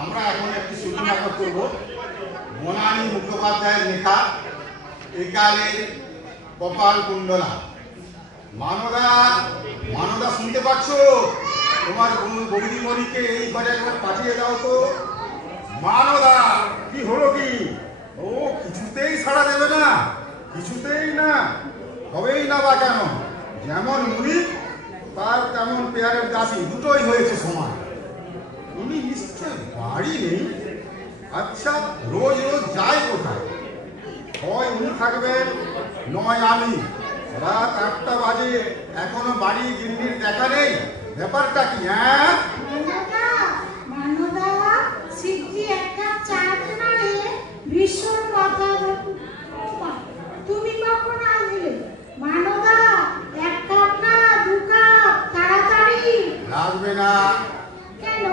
আমরা এখন একটি শুটিং নাটক করব। বনানী মুখোপাধ্যায়ের লেখা একালের কপাল কুণ্ডলা। মানদা মানদা শুনতে পাচ্ছ? তোমার বৌদিমণিকে এই ঘরে একবার পাঠিয়ে দাও তো। মানদা, কি হলো কি? ও কিছুতেই সাড়া দেবে না, কিছুতেই না। হবেই না বা কেন? যেমন মুড়ি তার তেমন পেয়ারের দাসী, দুটোই হয়েছে সমান। উনি নিশ্চয় বাড়ি নেই। আচ্ছা, রোজ রোজ যায় কোথায়? হয় উনি থাকবেন, নয় আমি। রাত 8টা বাজে, এখনো বাড়ি গিন্নির দেখা নেই। ব্যাপারটা কি? হ্যাঁ, ভীষণ মাথা। তুমি কখন আসলে? মানদা, 1 কাপ না 2 কাপ, তাড়াতাড়ি। লাগবে না। কেন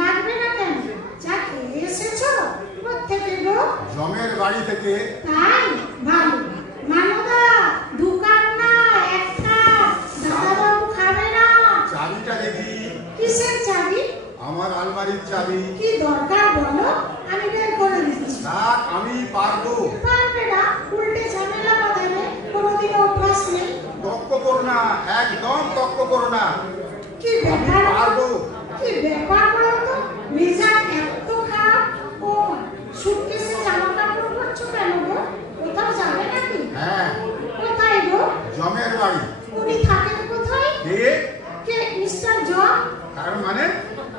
লাগবে না? কেন? চা খেয়ে এসেছো? কোত্থেকে গো? জমের বাড়ি থেকে। তাই? ভালো। মানদা, 2 কাপ না 1 কাপ? দাদাবাবু খাবে না। চাবিটা দেখি। কিসের চাবি? আমার আলমারির চাবি। কি দরকার বলো, আমি বের করে দিচ্ছি। থাক, আমি পারবো। পারবে না? উল্টে ঝামেলা বাঁধাবে, কোনোদিন অভ্যাস নেই। তক্ক করো না, একদম তক্ক করো না। কি ব্যাপার? পারবো। কি ব্যাপার বলো তো? মেজাজ এত খারাপ। ও, সুটকেসে জামা কাপড় পরছো কেন গো? কোথাও যাবে নাকি? হ্যাঁ। কোথায় গো? জমের বাড়ি। উনি থাকেন কোথায়? কে? কে মিস্টার জম? তার মানে?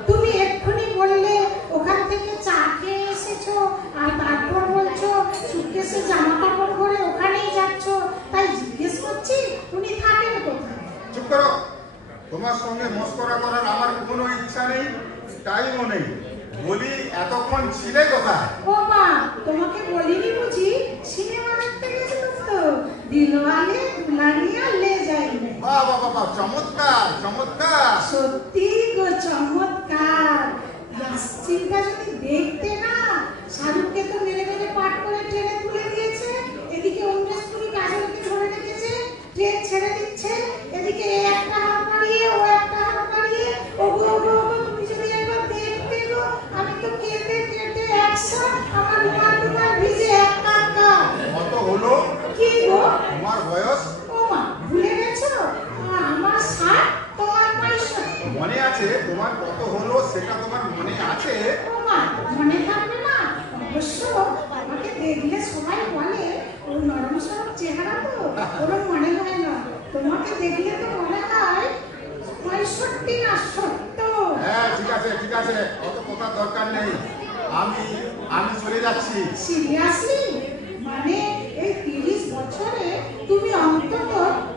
তুমি এক্ষুনি বললে ওখান থেকে চা খেয়ে এসেছো, আর তারপর বলছো সুটকেসে জামা কাপড় পরে ওখানেই যাচ্ছো। তাই জিজ্ঞেস করছি উনি থাকেন কোথায়। চুপ করো। তোমার সঙ্গে মস্করা করার আমার কোনো ইচ্ছা নেই, টাইমও নেই। বলি, এতক্ষণ ছিলে কোথায়? ও মা, তোমাকে বলিনি বুঝি? সিনেমা দেখতে গেছিলাম তো, দিলওয়ালে দুলহানিয়া লে যায়গে। বাহ বাহ বাহ, চমৎকার চমৎকার। সত্যি গো, চমৎকার। সিনটা যদি দেখতে না, শাহরুখকে তো মেরে মেরে পাট করে ট্রেনে তুলে দিয়েছে, এদিকে অমরেশপুরি কাজলকে ধরে রেখেছে, ট্রেন ছেড়ে দিচ্ছে, এদিকে এ একটা হাত বাড়িয়ে ও একটা হাত বাড়িয়ে। ওগো ওগো ওগো, তুমি যদি একবার দেখতে গো, আমি তো কেঁদে কেটে একশো, আমার রুমাল ভিজে একাকার। কত হলো? কি গো? তোমার বয়স? ও মা, ভুলে গেছো? আমার 60, তোমার 65। মনে আছে? তোমার কত হলো সেটা তোমার মনে আছে? ও মা, মনে থাকবে না? অবশ্য আমাকে দেখলে সবাই বলে ও নরম সরম চেহারা তো, ওরম মনে হয় না। তোমাকে দেখলে তো মনে হয় 65 না 70। হ্যাঁ, ঠিক আছে ঠিক আছে, অত কথার দরকার নেই। আমি আমি চলে যাচ্ছি। সিরিয়াসলি? মানে এই 30 বছরে তুমি অন্তত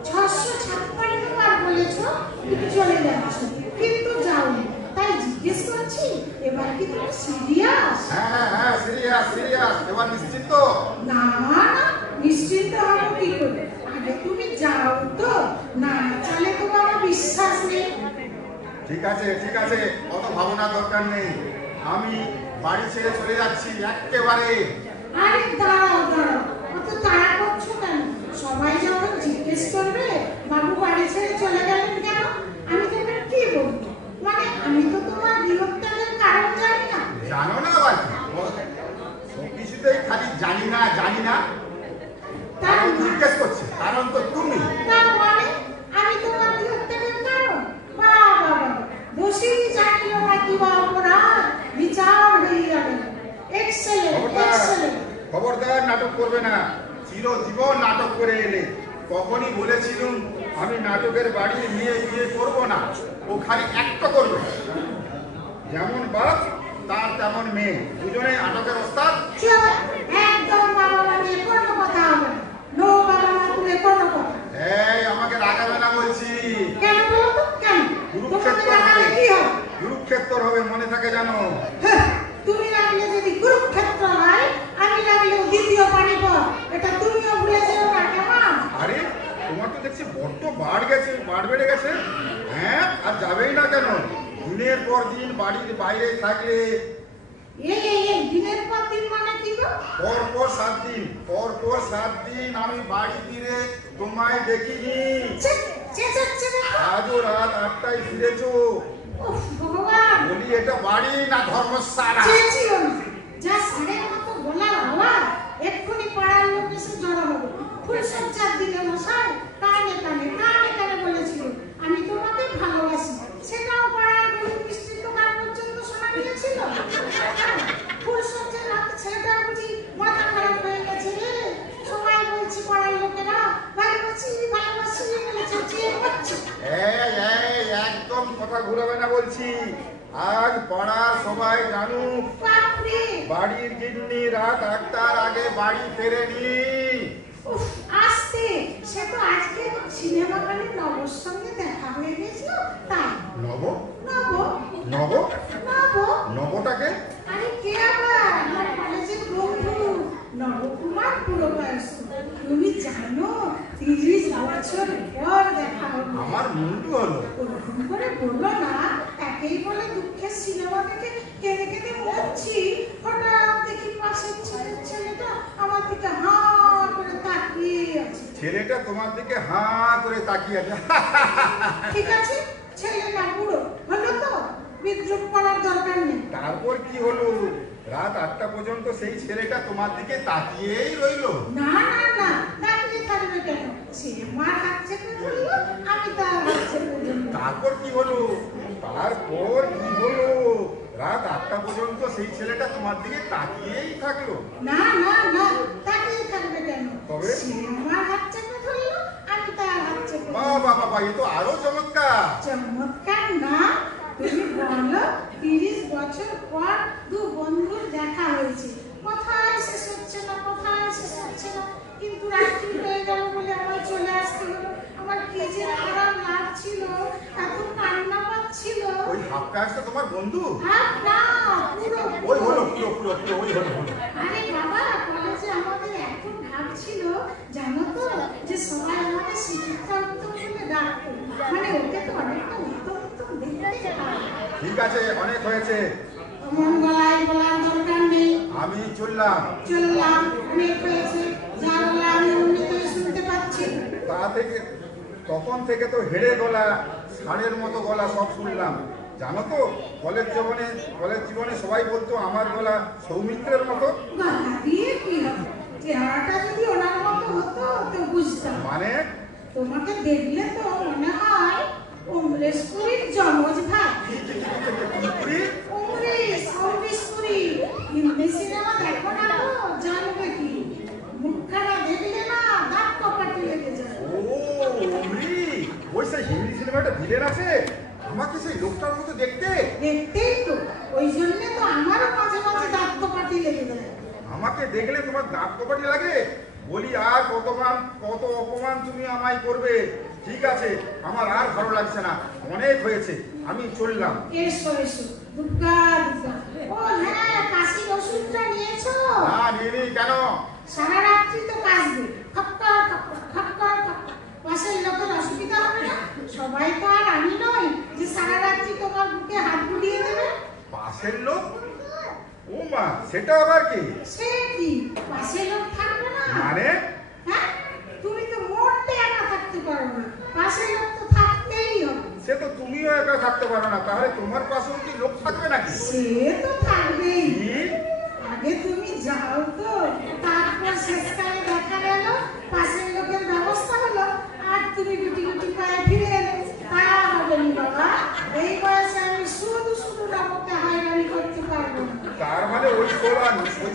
656 বার বলেছো তুমি চলে যাচ্ছ, কিন্তু যাওনি। তাই জিজ্ঞেস করছি, এবার কি তুমি সিরিয়াস? হ্যাঁ হ্যাঁ হ্যাঁ, সিরিয়াস সিরিয়াস। এবার নিশ্চিন্ত? না না, নিশ্চিন্ত হবো কি করে? আগে তুমি যাও তো, না চলে তো আমার বিশ্বাস নেই। ঠিক আছে ঠিক আছে, অত ভাবনার দরকার নেই। আমি বাড়ি ছেড়ে চলে যাচ্ছি একেবারে। আরে দাঁড়াও দাঁড়াও, অত তাড়া করছো কেন? সবাই যখন জিজ্ঞেস করবে বাবু বাড়ি ছেড়ে চলে গেলেন কেন, আমি তখন কি বলবো? মানে আমি তো তোমার বিরক্তের কারণ জানি না। জানো না আবার কি? সব কিছুতেই খালি জানি না জানি না। তার জিজ্ঞেস করছে, কারণ তো তুমি। তার মানে আমি তোমার বিরক্তের কারণ? বাবা, দোষী জানিও না কি বা অপরাধ, বিচার হয়ে যাবে। Excellent excellent. খবরদার নাটক করবে না। চিরজীবন নাটক করে এলে। কখনই বলেছিলুম আমি নাটকের বাড়ির মেয়ে বিয়ে করবো না। ও খালি একটা করবে। যেমন বাপ তার তেমন মেয়ে, দুজনে নাটকের ওস্তাদ। একদম বাবা মা নিয়ে কোনো কথা হবে না। নো বাবা মা তুলে কোনো কথা। এই, আমাকে রাগাবে না বলছি। কেন বলো তো? কেন? কুরুক্ষেত্র তোমাকে হবে। রাগালে কি হবে? কুরুক্ষেত্র হবে, মনে থাকে জানো? তুমি রাগলে যদি কুরুক্ষেত্র হয়, আমি রাগলেও দ্বিতীয় পানিপথ। এটা তুমিও ভুলে যেও না কেমন? আরে, তোমার তো দেখছি বড্ড বাড় বেড়ে গেছে। হ্যাঁ, আর যাবেই না কেন? দিনের পর দিন বাড়ির বাইরে থাকলে। এই দিনের পর দিন মানে কি গো? পর 7 দিন, পর 7 দিন আমি বাড়ি ফিরে তোমায় দেখিনি। চেঁচাচ্ছে দেখো। আজও রাত 8টায় ফিরেছো। উফ ভগবান। বলি না ধর্মসারা। চেয়েছিল না, যা সারের মতো গলার আওয়াজ, এক্ষুনি পাড়ার লোক এসে জড়ো হবে। ফুলসজ্জার দিনে মশাই কানে কানে কানে কানে বলেছিল আমি তোমাকে ভালোবাসি, সেটাও পাড়ার গরিব মিষ্টির দোকান পর্যন্ত শোনা গিয়েছিল। ফুলসজ্জার রাতে ছেলেটা বুঝি মাথা খারাপ হয়ে গেছে রে। সবাই বলছি পাড়ার লোকেরা ভালোবাসি ভালোবাসি বলে চেঁচিয়ে বলছে। এই এই একদম কথা ঘুরাবে না বলছি। আজ পাড়ার সবাই জানুক বাপরে, বাড়ির গিন্নি রাত 8টার আগে বাড়ি ফেরেনি। উফ, আসতে সে তো আজকে সিনেমা হলে নবর সঙ্গে দেখা হয়ে গেছিল তাই। নব নব নব নব নবটাকে? আরে কে আবার? আমার কলেজের বন্ধু নবকুমার পুরবয়স্ক। তুমি জানো 30 বছর পর দেখা হলো। আমার মুন্ডু হলো। ওরকম করে বললো না, একেই বলে দুঃখের সিনেমা থেকে কেঁদে কেঁদে মরছি। হঠাৎ দেখি পাশের ছেলেটা আমার দিকে হাঁ করে তাকিয়ে আছে। ছেলেটা তোমার দিকে হাঁ করে তাকিয়ে আছে। ঠিক আছে, ছেলে না বুড়ো হলো তো বিদ্রুপ করার দরকার নেই। তারপর কি হলো? রাত 8টা পর্যন্ত সেই ছেলেটা তোমার দিকে তাকিয়েই রইলো? না না না, তাকিয়ে থাকবে কেন? সে মার হাত চেপে ধরলো, আমি তার হাত চেপে ধরলাম। তারপর কি হলো? তারপর কি হলো? রাত 8টা পর্যন্ত সেই ছেলেটা তোমার দিকে তাকিয়েই থাকলো? না না না, তাকিয়ে থাকবে কেন? তবে? সে আমার হাত চেপে ধরলো, আমি তার হাত চেপে বাহ বাহ বাহ, এ তো আরো চমৎকার। চমৎকার না? তুমি বলো 30 বছর পর দু বন্ধুর দেখা হয়েছে, কোথায় শেষ হচ্ছে না, কোথায় শেষ হচ্ছে না। কিন্তু রাত্রি হয়ে গেল বলে আমার চলে আসতে হলো। আমার কি যে খারাপ লাগছিল, এত কান্না পাচ্ছিল। ওই হাফ কাজটা তোমার বন্ধু? আর না, পুরো ওই হলো পুরো পুরো পুরো ওই হলো হলো। আরে বাবা, কলেজে আমাদের এত ভাব ছিল জানো তো, যে সবাই আমাদের শিক্ষিকা উত্তম বলে ডাকতো। মানে ওকে তো অনেকটা উত্তম উত্তম দেখতে হয়। ঠিক আছে, অনেক হয়েছে। মন গলায় বলার দরকার নেই। আমি চললাম। চললাম, অনেক হয়েছে। যা বলা আমি অমনিতেই শুনতে পাচ্ছি। তা থেকে তখন থেকে তো হেড়ে গলা, ষাঁড়ের মতো গলা সব শুনলাম। জানো তো, কলেজ জীবনে সবাই বলতো আমার গলা সৌমিত্রের মতো। গলা দিয়ে কি হবে? চেহারাটা যদি ওনার মতো হতো তো বুঝতাম। মানে? তোমাকে দেখলে তো মনে হয় অমরেশপুরীর যমজ ভাই। অমরেশপুরী হিন্দি সিনেমা দেখো না তো, জানবে কি? মুখখানা দেখলে না দাঁত কপাটে লেগে যায়। ও অমরি, ওই সেই হিন্দি সিনেমাটা ভিলেন আছে, আমাকে সেই লোকটার মতো দেখতে। দেখতেই তো, ওই জন্য তো আমারও মাঝে মাঝে দাঁত কপাটে লেগে যায়। আমাকে দেখলে তোমার দাঁত কপাটি লাগে? বলি আর কত অপমান তুমি আমায় করবে? ঠিক আছে, আমার আর ভালো লাগছে না, অনেক হয়েছে, আমি চললাম। এসো এসো, দুর্গা দুর্গা। ও হ্যাঁ, কাশির ওষুধটা নিয়েছো? না নিয়ে কেন? সারা রাত্রি তো কাশবে, খক্কর খক্কর খক্কর খক্কর। পাশের লোকের অসুবিধা হবে না? সবাই তো আর আমি নই যে সারা রাত্রি তোমার বুকে হাত বুলিয়ে দেবে। পাশের লোক? ও মা, সেটা আবার কি? সে কি, পাশের লোক থাকবে না? মানে? হ্যাঁ, তুমি তো মোটে একা থাকতে পারো না, পাশের লোক তো থাকতেই হবে। সে তো তুমিও একা থাকতে পারো না, তাহলে তোমার পাশেও কি লোক থাকবে নাকি? সে তো থাকবেই। কি? আগে তুমি যাও তো, তারপর শেষকালে দেখা গেল পাশের লোকের ব্যবস্থা হলো আর তুমি গুটি গুটি পায়ে ফিরে এলে। তা হবে না বাবা, এই বয়সে আমি শুধু শুধু নবকে হয়রানি করতে পারবো না। তার মানে ওই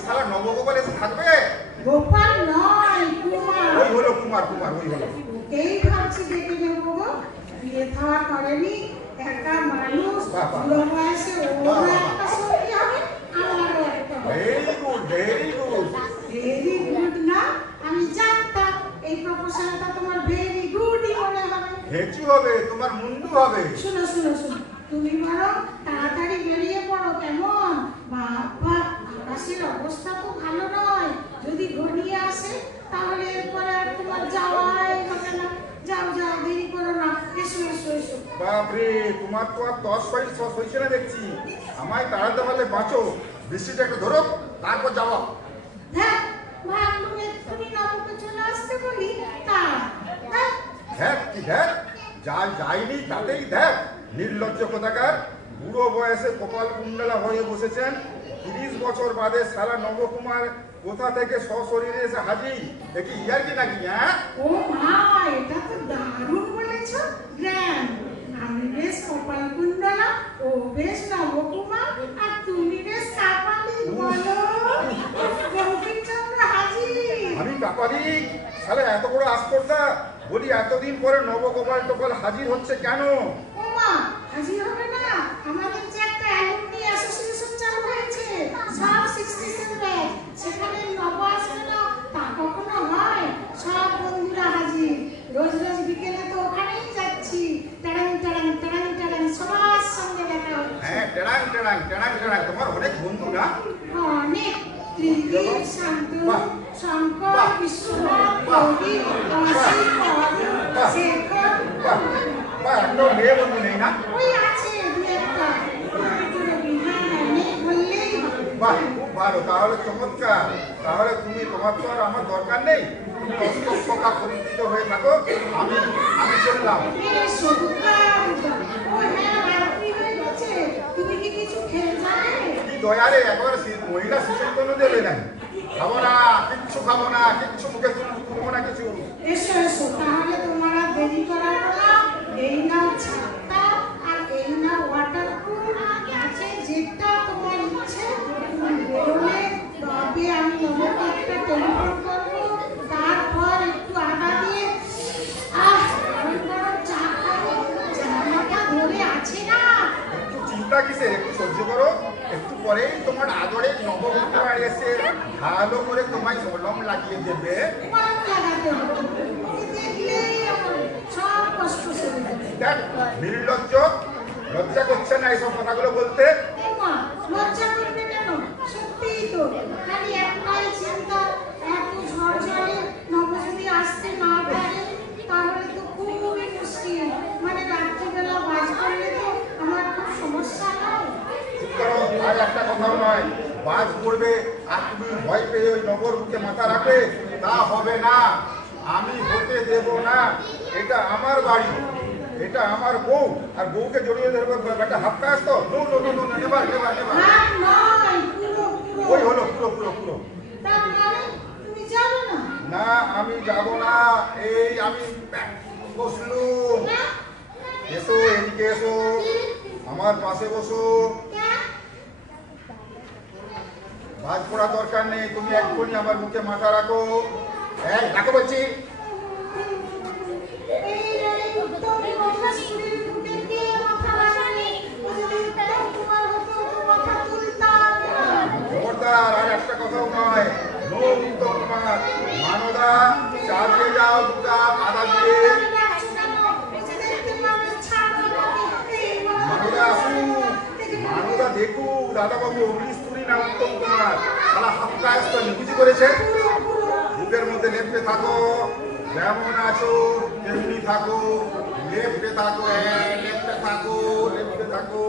শালা নবগোপাল এসে থাকবে? গোপাল নয়, কুমার। ওই হলো কুমার, ওই হলো। ওকেই ভাবছি দেখে নেবো গো। বিয়ে থাওয়া করেনি, একা মানুষ, বুড়ো বয়সে ওরও একটা সঙ্গী হবে, আমারও একটা হবে। Very good, very good. Very good না, আমি জানতাম এই প্রপোজালটা তোমার ভেরি গুডই মনে হবে। হেঁচু হবে, তোমার মুন্ডু হবে। শুনো শুনো শুনো, তুমি বরং তাড়াতাড়ি বেরিয়ে পড়ো, কেমন? বাবা, আকাশের অবস্থা তো ভালো নয়, যদি ঘনিয়ে আসে তাহলে এরপরে আর তোমার যাওয়াই হবে না। যাও যাও, দেরি করো না, এসো এসো এসো। বাপরে, তোমার তো আর 10 পয়সা হয়েছে না দেখছি। আমায় তাড়াতে পারলে বাঁচো, বৃষ্টিটা একটু ধরো, তারপর যাবো। হ্যাঁ, ভাবলুম এক্ষুনি নবকে চলে আসতে বলি, তা হ্যাঁ দেখ কি দেখ, যা যাইনি তাতেই দেখ, নির্লজ্জ কোথাকার। বুড়ো বয়সে কপাল কুণ্ডলা হয়ে বসেছেন। 30 বছর বাদে সারা নবকুমার কোথা থেকে সশরীরে এসে হাজির। দেখি ইয়ার কি নাকি? হ্যাঁ, ও মা, এটা তো দারুণ বলেছো গ্র্যান্ড। আমি বেশ কপালকুণ্ডলা, ও বেশ নবকুমার, আর তুমি বেশ কাপালি। বলো, বঙ্কিমচন্দ্র হাজির। আমি কাপালিক? সালে এত বড় আস্পর্ধা। বলি এতদিন পরে নবগোপাল টোপাল হাজির হচ্ছে কেন? ও মা, হাজির হবে না? আমাদের যে একটা অ্যালুমনি অ্যাসোসিয়েশন চালু হয়েছে, সব 67 ব্যাচ, সেখানে নব আসবে না তা কখনো হয়? সব বন্ধুরা হাজির। রোজ রোজ বিকেলে তো ওখানেই যাচ্ছি। টাড়াং টাড়াং টাড়াং টাড়াং সবার সঙ্গে দেখা হচ্ছে। হ্যাঁ, টেরাং টেরাং টেরাং টেরাং। তোমার অনেক বন্ধু না? অনেক। ত্রিদীপ, শান্তনু, শঙ্কর, বিশ্বনাথ, প্রদীপ, অসীম, শেখর। বা একটা মেয়ে বন্ধু নেই না? ওই আছে দু একটা। অনেক বললেই হবে। বাহ, খুব ভালো। তাহলে চমৎকার। তাহলে তুমি, তোমার তো আর আমার দরকার নেই। তুমি অন্তঃপকা পরিচিত হয়ে থাকো। আমি চললাম। বেশ, উপকার। ও হ্যাঁ, রাত্রি হয়ে গেছে। তুমি কি কিছু খেয়ে যাবে? কি দয়ারে, একবার মহিলা শিশুর জন্য দেবে না। খাবো না, কিচ্ছু খাবো না, কিচ্ছু মুখে তুলবো না কিছু। এসো এসো, তাহলে তোমার আর দেরি করার না। এই নাও ছাতা, আর এই নাও ওয়াটারপ্রুফ। আছে যেটা তোমার ইচ্ছে। তুমি বেরোলে তবে আমি তোমাকে একটা টেলিফোন করবো। তারপর একটু আদা দিয়ে গরম গরম চা খাবো। জামাটা ধরে আছে না? একটু চিন্তা কিসের, একটু সহ্য করো। একটু পরেই তোমার আদরে নবকুমার এসে ভালো করে তোমায় মলম লাগিয়ে দেবে। মলম লাগাতে হবে। তুমি দেখলেই আমার সব কষ্ট সেরে যাবে। দেখ, নির্লজ্জ, লজ্জা করছে না এইসব কথাগুলো বলতে? ও মা, লজ্জা করবে কেন? সত্যিই তো। খালি একটাই চিন্তা, এত ঝড়ঝড়ে নব যদি আসতে না পারে তাহলে তো খুবই মুশকিল। মানে রাত্রিবেলা বাজ করলে তো আমার খুব সমস্যা হয়। চুপ করো, আর একটা কথাও নয়। বাজ পড়বে আর তুমি ভয় পেয়ে ওই নবর বুকে মাথা রাখবে, তা হবে না। আমি হতে দেব না। এটা আমার বাড়ি, এটা আমার বউ, আর বউকে জড়িয়ে ধরবে একটা হাফ কাজ তো। নো নো নো নো, নেবার নেবার নেবার। রাত নয়, পুরো পুরো। ওই হলো, পুরো পুরো পুরো। তার মানে তুমি যাবে না? না, আমি যাব না। এই আমি বসলুম। হ্যাঁ? এসো, এদিকে এসো, আমার পাশে বসো। কেন? ভাজ পড়া দরকার নেই, তুমি এক্ষুনি আমার মুখে মাথা রাখো। এই রাখো বলছি। এই উত্তম কন্যাশ্রীর বুকে কে মাথা লাগানি? ও যদি উত্তম কুমার হতো তো মাথা তুলতাম না। খবরদার, আর একটা কথাও নয়। নো উত্তম কুমার। মানদা, চা দিয়ে যাও, দুটা আদা দিয়ে। আমি ডাকছি কেন? বেঁচে দেখতে পাবে, ছাড় আমাকে। এই মানদা আসুক, মানদা দেখুক দাদাবাবু অগ্নিস্তুরি না উত্তম কুমার। সারা হাফকায়স্ত নিকুচি করেছে। বুকের মধ্যে লেপটে থাকো, যেমন আছো তেমনি থাকো। লেপটে থাকো, লেপটে থাকো, লেপটে থাকো।